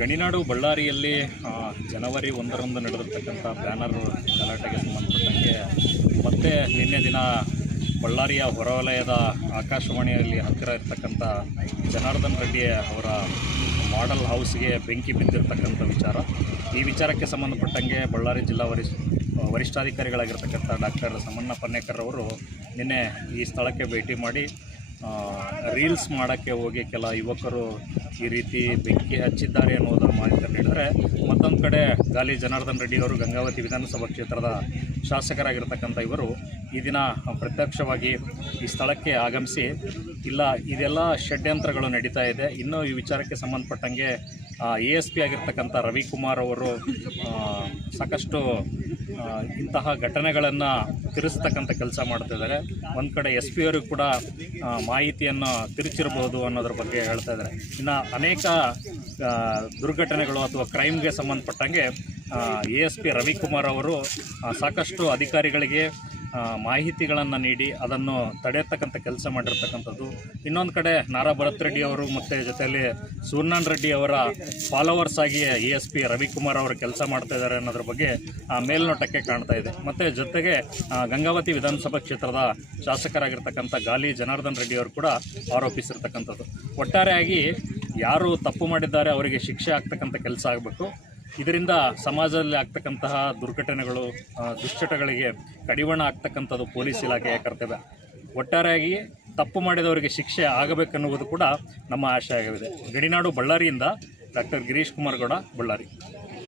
ಗಣಿನಾಡು ಬಳ್ಳಾರಿಯಲ್ಲಿ ಜನವರಿ 1ರಂದು ನಡೆದಿರ್ತಕ್ಕಂಥ ಬ್ಯಾನರ್ ಗಲಾಟೆಗೆ ಸಂಬಂಧಪಟ್ಟಂಗೆ ಮತ್ತೆ ನಿನ್ನೆ ದಿನ ಬಳ್ಳಾರಿಯ ಹೊರವಲಯದ ಆಕಾಶವಾಣಿಯಲ್ಲಿ ಹತ್ತಿರ ಇರ್ತಕ್ಕಂಥ ಜನಾರ್ದನ್ ರೆಡ್ಡಿ ಅವರ ಮಾಡೆಲ್ ಹೌಸ್ಗೆ ಬೆಂಕಿ ಬಿದ್ದಿರ್ತಕ್ಕಂಥ ವಿಚಾರ. ಈ ವಿಚಾರಕ್ಕೆ ಸಂಬಂಧಪಟ್ಟಂಗೆ ಬಳ್ಳಾರಿ ಜಿಲ್ಲಾ ವರಿಷ್ಠಾಧಿಕಾರಿಗಳಾಗಿರ್ತಕ್ಕಂಥ ಡಾಕ್ಟರ್ ಸಮಣ್ಣ ಪನ್ನೇಕರ್ ಅವರು ನಿನ್ನೆ ಈ ಸ್ಥಳಕ್ಕೆ ಭೇಟಿ ಮಾಡಿ ರೀಲ್ಸ್ ಮಾಡೋಕ್ಕೆ ಹೋಗಿ ಕೆಲ ಯುವಕರು ಈ ರೀತಿ ಬೆಂಕಿ ಹಚ್ಚಿದ್ದಾರೆ ಅನ್ನೋದರ ಮಾಹಿತಿಯನ್ನು ನೀಡಿದರೆ, ಮತ್ತೊಂದು ಕಡೆ ಗಾಲಿ ಜನಾರ್ದನ್ ರೆಡ್ಡಿ ಅವರು ಗಂಗಾವತಿ ವಿಧಾನಸಭಾ ಕ್ಷೇತ್ರದ ಶಾಸಕರಾಗಿರ್ತಕ್ಕಂಥ ಇವರು ಈ ದಿನ ಪ್ರತ್ಯಕ್ಷವಾಗಿ ಈ ಸ್ಥಳಕ್ಕೆ ಆಗಮಿಸಿ ಇಲ್ಲ ಇದೆಲ್ಲ ಷಡ್ಯಂತ್ರಗಳು ನಡೀತಾ ಇದೆ, ಇನ್ನೂ ಈ ವಿಚಾರಕ್ಕೆ ಸಂಬಂಧಪಟ್ಟಂಗೆ ASP ಆಗಿರ್ತಕ್ಕಂಥ ರವಿಕುಮಾರ್ ಅವರು ಸಾಕಷ್ಟು ಇಂತಹ ಘಟನೆಗಳನ್ನು ತಿರುಸ್ತಕ್ಕಂಥ ಕೆಲಸ ಮಾಡ್ತಿದ್ದಾರೆ. ಒಂದು ಕಡೆ SP ಅವರಿಗೂ ಕೂಡ ಮಾಹಿತಿಯನ್ನು ತಿರುಚಿರ್ಬೋದು ಅನ್ನೋದ್ರ ಬಗ್ಗೆ ಹೇಳ್ತಾ ಇದ್ದಾರೆ. ಇನ್ನು ಅನೇಕ ದುರ್ಘಟನೆಗಳು ಅಥವಾ ಕ್ರೈಮ್ಗೆ ಸಂಬಂಧಪಟ್ಟಂಗೆ ASP ರವಿಕುಮಾರ್ ಅವರು ಸಾಕಷ್ಟು ಅಧಿಕಾರಿಗಳಿಗೆ ಮಾಹಿತಿಗಳನ್ನು ನೀಡಿ ಅದನ್ನು ತಡೆಯತಕ್ಕಂಥ ಕೆಲಸ ಮಾಡಿರ್ತಕ್ಕಂಥದ್ದು. ಇನ್ನೊಂದು ಕಡೆ ನಾರಾ ಭರತ್ ರೆಡ್ಡಿ ಅವರು ಮತ್ತು ಜೊತೆಯಲ್ಲಿ ಸೂರ್ಯನಾರಾಯಣ ರೆಡ್ಡಿ ಅವರ ಫಾಲೋವರ್ಸ್ ಆಗಿ ASP ರವಿಕುಮಾರ್ ಅವರು ಕೆಲಸ ಮಾಡ್ತಾ ಇದ್ದಾರೆ ಅನ್ನೋದ್ರ ಬಗ್ಗೆ ಮೇಲ್ನೋಟಕ್ಕೆ ಕಾಣ್ತಾ ಇದೆ. ಮತ್ತು ಜೊತೆಗೆ ಗಂಗಾವತಿ ವಿಧಾನಸಭಾ ಕ್ಷೇತ್ರದ ಶಾಸಕರಾಗಿರ್ತಕ್ಕಂಥ ಗಾಲಿ ಜನಾರ್ದನ್ ರೆಡ್ಡಿ ಅವರು ಕೂಡ ಆರೋಪಿಸಿರ್ತಕ್ಕಂಥದ್ದು. ಒಟ್ಟಾರೆಯಾಗಿ ಯಾರು ತಪ್ಪು ಮಾಡಿದ್ದಾರೆ ಅವರಿಗೆ ಶಿಕ್ಷೆ ಆಗ್ತಕ್ಕಂಥ ಕೆಲಸ ಆಗಬೇಕು. ಇದರಿಂದ ಸಮಾಜದಲ್ಲಿ ಆಗ್ತಕ್ಕಂತಹ ದುರ್ಘಟನೆಗಳು, ದುಶ್ಚಟಗಳಿಗೆ ಕಡಿವಾಣ ಆಗ್ತಕ್ಕಂಥದ್ದು ಪೊಲೀಸ್ ಇಲಾಖೆಯ ಕರ್ತವ್ಯ. ಒಟ್ಟಾರೆಯಾಗಿ ತಪ್ಪು ಮಾಡಿದವರಿಗೆ ಶಿಕ್ಷೆ ಆಗಬೇಕನ್ನುವುದು ಕೂಡ ನಮ್ಮ ಆಶಯವಾಗಿದೆ. ಗಡಿನಾಡು ಬಳ್ಳಾರಿಯಿಂದ ಡಾಕ್ಟರ್ ಗಿರೀಶ್ ಕುಮಾರ್ ಗೌಡ, ಬಳ್ಳಾರಿ.